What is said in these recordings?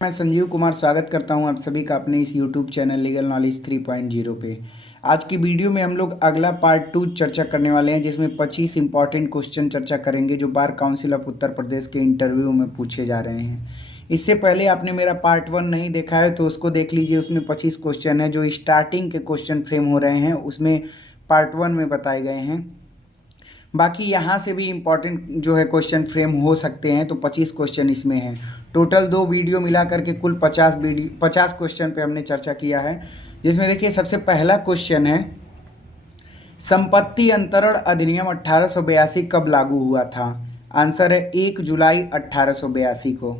मैं संजीव कुमार स्वागत करता हूं आप सभी का अपने इस यूट्यूब चैनल लीगल नॉलेज 3.0 पे। आज की वीडियो में हम लोग अगला पार्ट 2 चर्चा करने वाले हैं, जिसमें 25 इंपॉर्टेंट क्वेश्चन चर्चा करेंगे जो bar council of Uttar Pradesh के इंटरव्यू में पूछे जा रहे हैं। इससे पहले आपने मेरा पार्ट 1 नहीं देखा है तो उसको देख लीजिए। उसमें 25 क्वेश्चन है जो स्टार्टिंग के क्वेश्चन फ्रेम हो रहे हैं, उसमें पार्ट 1 में बताए गए हैं। बाकी यहाँ से भी इम्पॉर्टेंट जो है क्वेश्चन फ्रेम हो सकते हैं, तो 25 क्वेश्चन इसमें हैं। टोटल 2 वीडियो मिला करके कुल 50 क्वेश्चन पे हमने चर्चा किया है। जिसमें देखिए सबसे पहला क्वेश्चन है, संपत्ति अंतरण अधिनियम 1882 कब लागू हुआ था? आंसर है 1 जुलाई 1882 को।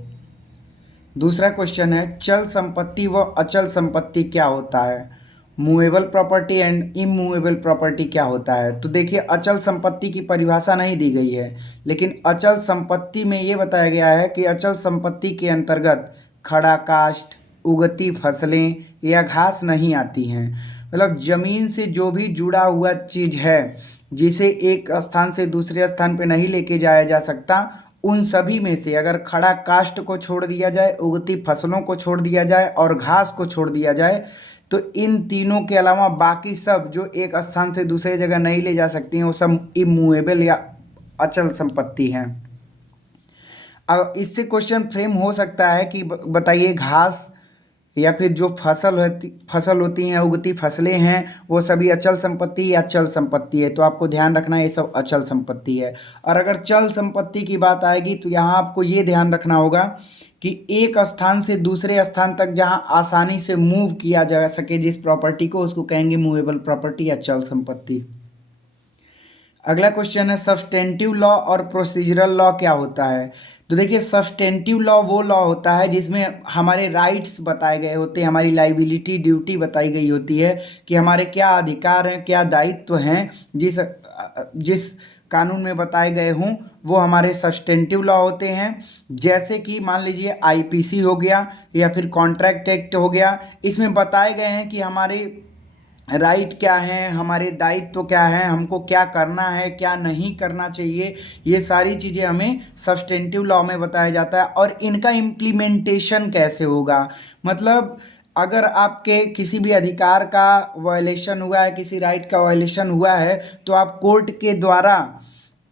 दूसरा क्वेश्चन है, चल संपत्ति व अचल संपत्ति क्या होता है? Movable property and immovable property क्या होता है? तो देखिए अचल संपत्ति की परिभाषा नहीं दी गई है, लेकिन अचल संपत्ति में ये बताया गया है कि अचल संपत्ति के अंतर्गत खड़ा काष्ठ, उगती फसलें या घास नहीं आती हैं। मतलब ज़मीन से जो भी जुड़ा हुआ चीज़ है जिसे एक स्थान से दूसरे स्थान पे नहीं लेके जाया जा सकता, उन सभी में से अगर खड़ा काष्ठ को छोड़ दिया जाए, उगती फसलों को छोड़ दिया जाए और घास को छोड़ दिया जाए, तो इन तीनों के अलावा बाकी सब जो एक स्थान से दूसरे जगह नहीं ले जा सकती हैं, वो सब इमूवेबल या अचल संपत्ति हैं। अब इससे क्वेश्चन फ्रेम हो सकता है कि बताइए घास या फिर जो फसल होती हैं, उगती फसलें हैं, वो सभी अचल संपत्ति या चल संपत्ति है? तो आपको ध्यान रखना है ये सब अचल संपत्ति है। और अगर चल संपत्ति की बात आएगी तो यहाँ आपको ये ध्यान रखना होगा कि एक स्थान से दूसरे स्थान तक जहाँ आसानी से मूव किया जा सके जिस प्रॉपर्टी को, उसको कहेंगे मूवेबल प्रॉपर्टी या चल संपत्ति। अगला क्वेश्चन है, सब्सटेंटिव लॉ और प्रोसीजरल लॉ क्या होता है? तो देखिए सब्सटेंटिव लॉ वो लॉ होता है जिसमें हमारे राइट्स बताए गए होते हैं, हमारी लाइबिलिटी ड्यूटी बताई गई होती है कि हमारे क्या अधिकार हैं, क्या दायित्व हैं, जिस जिस कानून में बताए गए हों वो हमारे सब्सटेंटिव लॉ होते हैं। जैसे कि मान लीजिए आईपीसी हो गया या फिर कॉन्ट्रैक्ट एक्ट हो गया, इसमें बताए गए हैं कि हमारे राइट क्या है, हमारे दायित्व क्या है, हमको क्या करना है, क्या नहीं करना चाहिए, ये सारी चीज़ें हमें सब्सटेंटिव लॉ में बताया जाता है। और इनका इम्प्लीमेंटेशन कैसे होगा, मतलब अगर आपके किसी भी अधिकार का वायलेशन हुआ है, किसी राइट का वायलेशन हुआ है, तो आप कोर्ट के द्वारा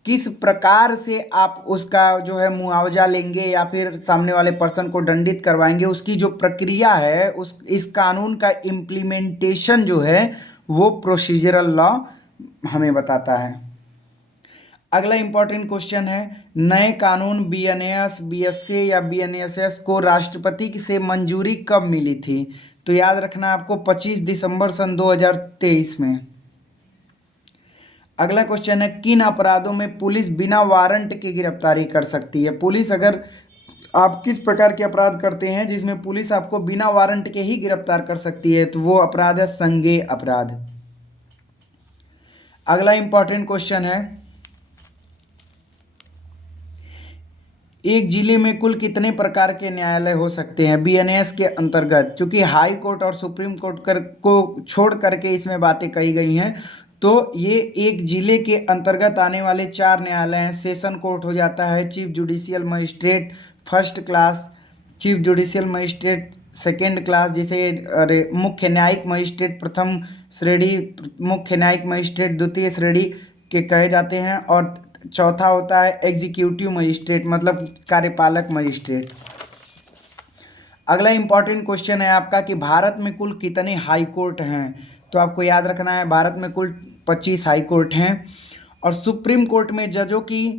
किस प्रकार से आप उसका जो है मुआवजा लेंगे या फिर सामने वाले पर्सन को दंडित करवाएंगे, उसकी जो प्रक्रिया है, उस इस कानून का इम्प्लीमेंटेशन जो है वो प्रोसीजरल लॉ हमें बताता है। अगला इंपॉर्टेंट क्वेश्चन है, नए कानून बीएनएस, बीएसए या बीएनएसएस को राष्ट्रपति से मंजूरी कब मिली थी? तो याद रखना आपको 25 दिसंबर सन 2023 में। अगला क्वेश्चन है, किन अपराधों में पुलिस बिना वारंट के गिरफ्तारी कर सकती है? पुलिस अगर आप किस प्रकार के अपराध करते हैं जिसमें पुलिस आपको बिना वारंट के ही गिरफ्तार कर सकती है, तो वो अपराध है संज्ञेय अपराध। अगला इंपॉर्टेंट क्वेश्चन है, एक जिले में कुल कितने प्रकार के न्यायालय हो सकते हैं बीएनएस के अंतर्गत? चूंकि हाई कोर्ट और सुप्रीम कोर्ट को छोड़ करके इसमें बातें कही गई हैं, तो ये एक जिले के अंतर्गत आने वाले 4 न्यायालय हैं। सेशन कोर्ट हो जाता है, chief judicial magistrate first class, chief judicial magistrate second class, जिसे अरे मुख्य न्यायिक मजिस्ट्रेट प्रथम श्रेणी, मुख्य न्यायिक मजिस्ट्रेट द्वितीय श्रेणी के कहे जाते हैं। और चौथा होता है एग्जीक्यूटिव मजिस्ट्रेट, मतलब कार्यपालक मजिस्ट्रेट। अगला इंपॉर्टेंट क्वेश्चन है आपका कि भारत में कुल कितने हाई कोर्ट हैं? तो आपको याद रखना है भारत में कुल 25 हाई कोर्ट हैं। और सुप्रीम कोर्ट में जजों की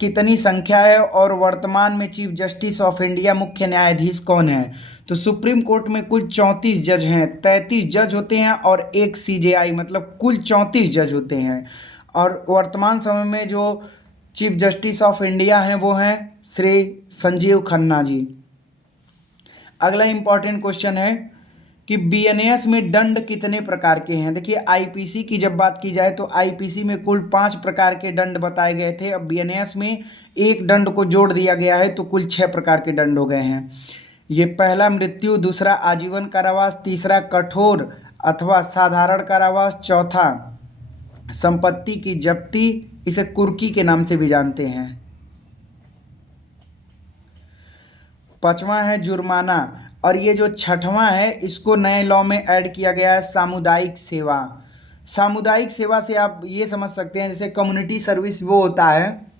कितनी संख्या है और वर्तमान में चीफ जस्टिस ऑफ इंडिया मुख्य न्यायाधीश कौन है? तो सुप्रीम कोर्ट में कुल 34 जज हैं, 33 जज होते हैं और एक सीजेआई, मतलब कुल 34 जज होते हैं। और वर्तमान समय में जो चीफ जस्टिस ऑफ इंडिया हैं वो हैं श्री संजीव खन्ना जी। अगला इंपॉर्टेंट क्वेश्चन है कि बीएनएस में दंड कितने प्रकार के हैं? देखिए आईपीसी की जब बात की जाए तो आईपीसी में कुल 5 प्रकार के दंड बताए गए थे। अब बीएनएस में एक दंड को जोड़ दिया गया है तो कुल 6 प्रकार के दंड हो गए हैं। ये पहला मृत्यु, दूसरा आजीवन कारावास, तीसरा कठोर अथवा साधारण कारावास, चौथा संपत्ति की जब्ती, इसे कुर्की के नाम से भी जानते हैं। पांचवा है जुर्माना, और ये जो छठवां है इसको नए लॉ में ऐड किया गया है सामुदायिक सेवा। सामुदायिक सेवा से आप ये समझ सकते हैं जैसे कम्युनिटी सर्विस वो होता है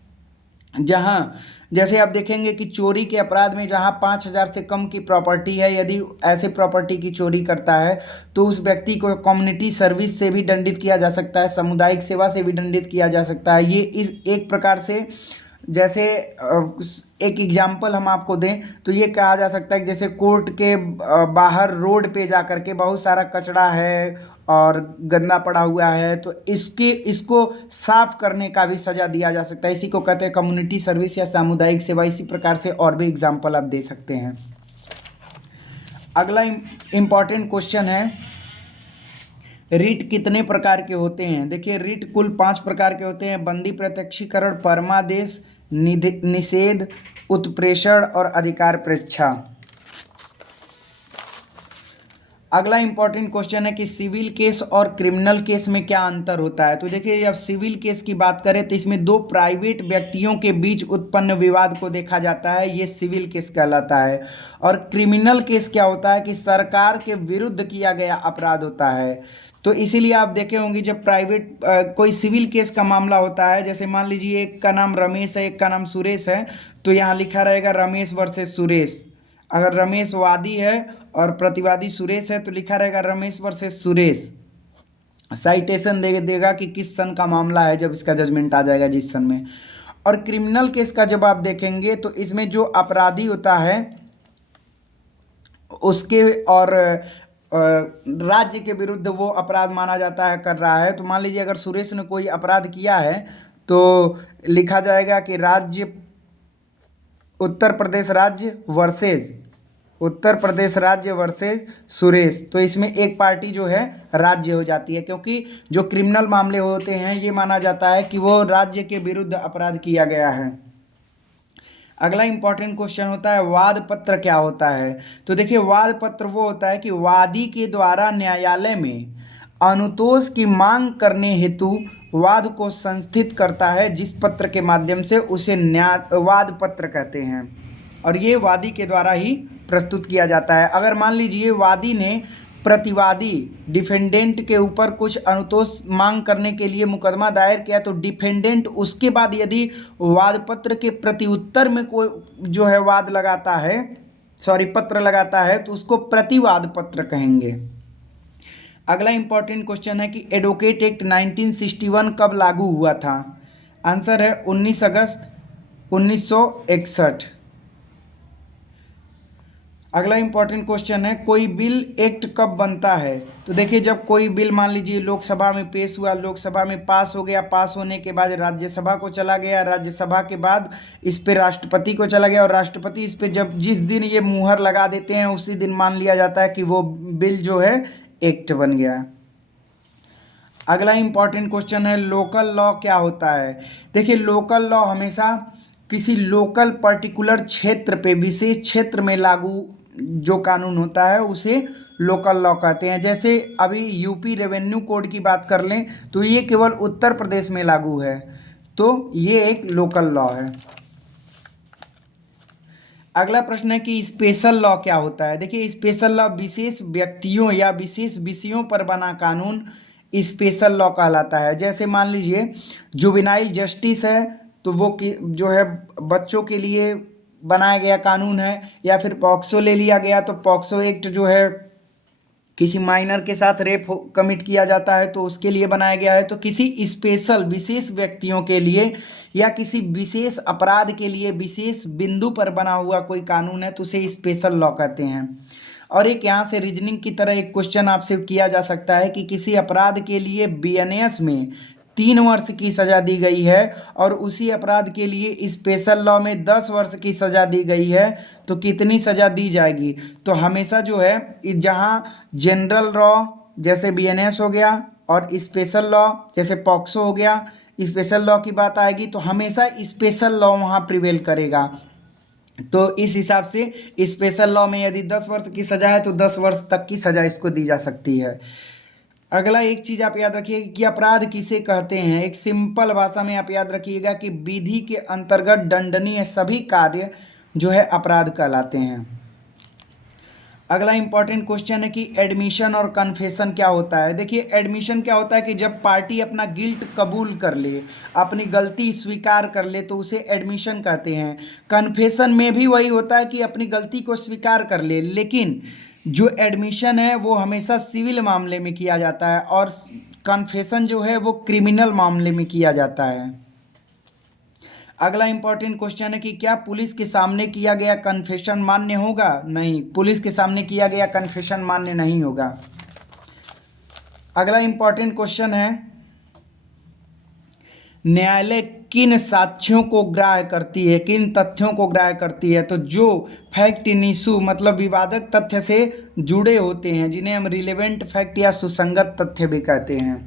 जहाँ, जैसे आप देखेंगे कि चोरी के अपराध में जहाँ 5,000 से कम की प्रॉपर्टी है, यदि ऐसे प्रॉपर्टी की चोरी करता है तो उस व्यक्ति को कम्युनिटी सर्विस से भी दंडित किया जा सकता है, सामुदायिक सेवा से भी दंडित किया जा सकता है। ये इस एक प्रकार से, जैसे एक एग्जाम्पल हम आपको दें तो ये कहा जा सकता है कि जैसे कोर्ट के बाहर रोड पे जा कर के बहुत सारा कचरा है और गंदा पड़ा हुआ है, तो इसको साफ करने का भी सज़ा दिया जा सकता है। इसी को कहते हैं कम्युनिटी सर्विस या सामुदायिक सेवा। इसी प्रकार से और भी एग्जाम्पल आप दे सकते हैं। अगला इम्पॉर्टेंट क्वेश्चन है, रिट कितने प्रकार के होते हैं? देखिए रिट कुल 5 प्रकार के होते हैं: बंदी प्रत्यक्षीकरण, परमादेश, निषेध, उत्प्रेषण और अधिकार परीक्षा। अगला इंपॉर्टेंट क्वेश्चन है कि सिविल केस और क्रिमिनल केस में क्या अंतर होता है? तो देखिए जब सिविल केस की बात करें तो इसमें दो प्राइवेट व्यक्तियों के बीच उत्पन्न विवाद को देखा जाता है, ये सिविल केस कहलाता है। और क्रिमिनल केस क्या होता है कि सरकार के विरुद्ध किया गया अपराध होता है। तो इसीलिए आप देखे होंगे जब प्राइवेट कोई सिविल केस का मामला होता है, जैसे मान लीजिए एक का नाम रमेश है, एक का नाम सुरेश है, तो यहाँ लिखा रहेगा रमेश वर्सेस सुरेश। अगर रमेश वादी है और प्रतिवादी सुरेश है तो लिखा रहेगा रमेश वर्सेस सुरेश। साइटेशन देगा कि किस सन का मामला है जब इसका जजमेंट आ जाएगा, जिस सन में। और क्रिमिनल केस का जब आप देखेंगे तो इसमें जो अपराधी होता है उसके और राज्य के विरुद्ध वो अपराध माना जाता है कर रहा है। तो मान लीजिए अगर सुरेश ने कोई अपराध किया है तो लिखा जाएगा कि राज्य उत्तर प्रदेश राज्य वर्सेस सुरेश। तो इसमें एक पार्टी जो है राज्य हो जाती है, क्योंकि जो क्रिमिनल मामले होते हैं ये माना जाता है कि वो राज्य के विरुद्ध अपराध किया गया है। अगला इंपॉर्टेंट क्वेश्चन होता है वाद पत्र क्या होता है? तो देखिए वाद पत्र वो होता है कि वादी के द्वारा न्यायालय में अनुतोष की मांग करने हेतु वाद को संस्थित करता है, जिस पत्र के माध्यम से उसे वाद पत्र कहते हैं, और ये वादी के द्वारा ही प्रस्तुत किया जाता है। अगर मान लीजिए वादी ने प्रतिवादी डिफेंडेंट के ऊपर कुछ अनुतोष मांग करने के लिए मुकदमा दायर किया तो डिफेंडेंट उसके बाद यदि वाद पत्र के प्रत्युत्तर में कोई जो है वाद लगाता है, पत्र लगाता है, तो उसको प्रतिवाद पत्र कहेंगे। अगला इंपॉर्टेंट क्वेश्चन है कि एडवोकेट एक्ट 1961 कब लागू हुआ था? आंसर है 19 अगस्त 1961। अगला इंपॉर्टेंट क्वेश्चन है कोई बिल एक्ट कब बनता है? तो देखिए जब कोई बिल मान लीजिए लोकसभा में पेश हुआ, लोकसभा में पास हो गया, पास होने के बाद राज्यसभा को चला गया, राज्यसभा के बाद इस पे राष्ट्रपति को चला गया, और राष्ट्रपति इस पे जब जिस दिन ये मुहर लगा देते हैं उसी दिन मान लिया जाता है कि वो बिल जो है एक्ट बन गया। अगला इंपॉर्टेंट क्वेश्चन है लोकल लॉ क्या होता है? देखिए लोकल लॉ हमेशा किसी लोकल पर्टिकुलर क्षेत्र पे, विशेष क्षेत्र में लागू जो कानून होता है उसे लोकल लॉ कहते हैं। जैसे अभी यूपी रेवेन्यू कोड की बात कर लें तो ये केवल उत्तर प्रदेश में लागू है, तो ये एक लोकल लॉ है। अगला प्रश्न है कि स्पेशल लॉ क्या होता है? देखिए स्पेशल लॉ विशेष व्यक्तियों या विशेष विषयों पर बना कानून स्पेशल लॉ कहलाता है। जैसे मान लीजिए जुवेनाइल जस्टिस है तो वो जो है बच्चों के लिए बनाया गया कानून है, या फिर पॉक्सो ले लिया गया तो पॉक्सो एक्ट जो है किसी माइनर के साथ रेप कमिट किया जाता है तो उसके लिए बनाया गया है। तो किसी स्पेशल विशेष व्यक्तियों के लिए या किसी विशेष अपराध के लिए विशेष बिंदु पर बना हुआ कोई कानून है तो उसे स्पेशल लॉ कहते हैं। और एक यहाँ से रीजनिंग की तरह एक क्वेश्चन आपसे किया जा सकता है कि किसी अपराध के लिए बीएनएस में 3 वर्ष की सज़ा दी गई है और उसी अपराध के लिए स्पेशल लॉ में 10 वर्ष की सज़ा दी गई है, तो कितनी सज़ा दी जाएगी? तो हमेशा जो है जहाँ जनरल लॉ जैसे बीएनएस हो गया और स्पेशल लॉ जैसे पॉक्सो हो गया, स्पेशल लॉ की बात आएगी तो हमेशा स्पेशल लॉ वहाँ प्रिवेल करेगा। तो इस हिसाब से स्पेशल लॉ में यदि 10 वर्ष की सज़ा है तो 10 वर्ष तक की सज़ा इसको दी जा सकती है। अगला एक चीज़ आप याद रखिएगा कि अपराध किसे कहते हैं। एक सिंपल भाषा में आप याद रखिएगा कि विधि के अंतर्गत दंडनीय सभी कार्य जो है अपराध कहलाते हैं। अगला इंपॉर्टेंट क्वेश्चन है कि एडमिशन और कन्फेशन क्या होता है। देखिए एडमिशन क्या होता है कि जब पार्टी अपना गिल्ट कबूल कर ले, अपनी गलती स्वीकार कर ले तो उसे एडमिशन कहते हैं। कन्फेशन में भी वही होता है कि अपनी गलती को स्वीकार कर ले, लेकिन जो एडमिशन है वो हमेशा सिविल मामले में किया जाता है और कन्फेशन जो है वो क्रिमिनल मामले में किया जाता है। अगला इंपॉर्टेंट क्वेश्चन है कि क्या पुलिस के सामने किया गया कन्फेशन मान्य होगा? नहीं, पुलिस के सामने किया गया कन्फेशन मान्य नहीं होगा। अगला इंपॉर्टेंट क्वेश्चन है न्यायालय किन साक्ष्यों को ग्राह्य करती है, किन तथ्यों को ग्राह्य करती है? तो जो फैक्ट इन इशू मतलब विवादक तथ्य से जुड़े होते हैं, जिन्हें हम रिलेवेंट फैक्ट या सुसंगत तथ्य भी कहते हैं।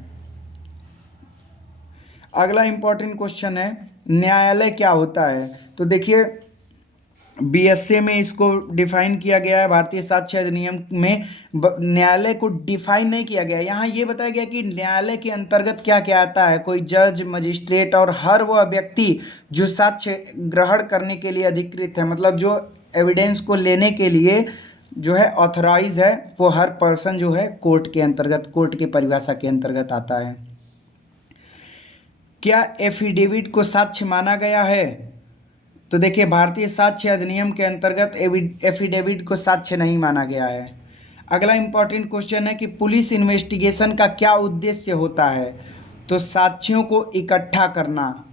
अगला इंपॉर्टेंट क्वेश्चन है न्यायालय क्या होता है? तो देखिए बीएसए में इसको डिफाइन किया गया है, भारतीय साक्ष्य अधिनियम में न्यायालय को डिफाइन नहीं किया गया। यहाँ ये बताया गया कि न्यायालय के अंतर्गत क्या क्या आता है, कोई जज, मजिस्ट्रेट और हर वह व्यक्ति जो साक्ष्य ग्रहण करने के लिए अधिकृत है, मतलब जो एविडेंस को लेने के लिए जो है ऑथराइज है, वो हर पर्सन जो है कोर्ट के अंतर्गत, कोर्ट के परिभाषा के अंतर्गत आता है। क्या एफिडेविट को साक्ष्य माना गया है? तो देखिए भारतीय साक्ष्य अधिनियम के अंतर्गत एफिडेविट को साक्ष्य नहीं माना गया है। अगला इंपॉर्टेंट क्वेश्चन है कि पुलिस इन्वेस्टिगेशन का क्या उद्देश्य होता है? तो साक्ष्यों को इकट्ठा करना।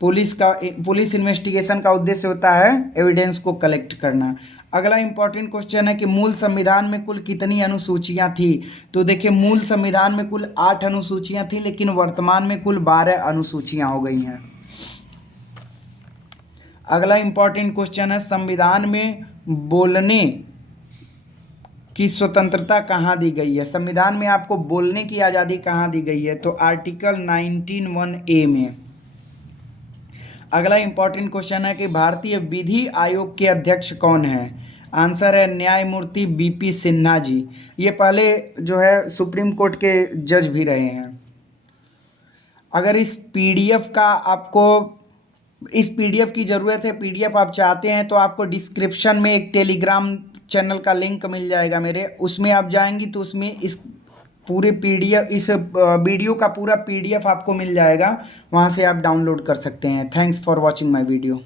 पुलिस इन्वेस्टिगेशन का उद्देश्य होता है एविडेंस को कलेक्ट करना। अगला इंपॉर्टेंट क्वेश्चन है कि मूल संविधान में कुल कितनी अनुसूचियां थी? तो देखिए मूल संविधान में कुल 8 अनुसूचियां थी, लेकिन वर्तमान में कुल 12 अनुसूचियां हो गई हैं। अगला इंपॉर्टेंट क्वेश्चन है संविधान में बोलने की स्वतंत्रता कहाँ दी गई है? संविधान में आपको बोलने की आज़ादी कहाँ दी गई है? तो आर्टिकल 19(1)(a) में। अगला इंपॉर्टेंट क्वेश्चन है कि भारतीय विधि आयोग के अध्यक्ष कौन है? आंसर है न्यायमूर्ति बीपी सिन्हा जी। ये पहले जो है सुप्रीम कोर्ट के जज भी रहे हैं। अगर इस पीडीएफ की ज़रूरत है, पीडीएफ आप चाहते हैं, तो आपको डिस्क्रिप्शन में एक टेलीग्राम चैनल का लिंक मिल जाएगा मेरे, उसमें आप जाएंगी तो उसमें इस पूरे पीडीएफ, इस वीडियो का पूरा पीडीएफ आपको मिल जाएगा, वहाँ से आप डाउनलोड कर सकते हैं। Thanks for watching my video.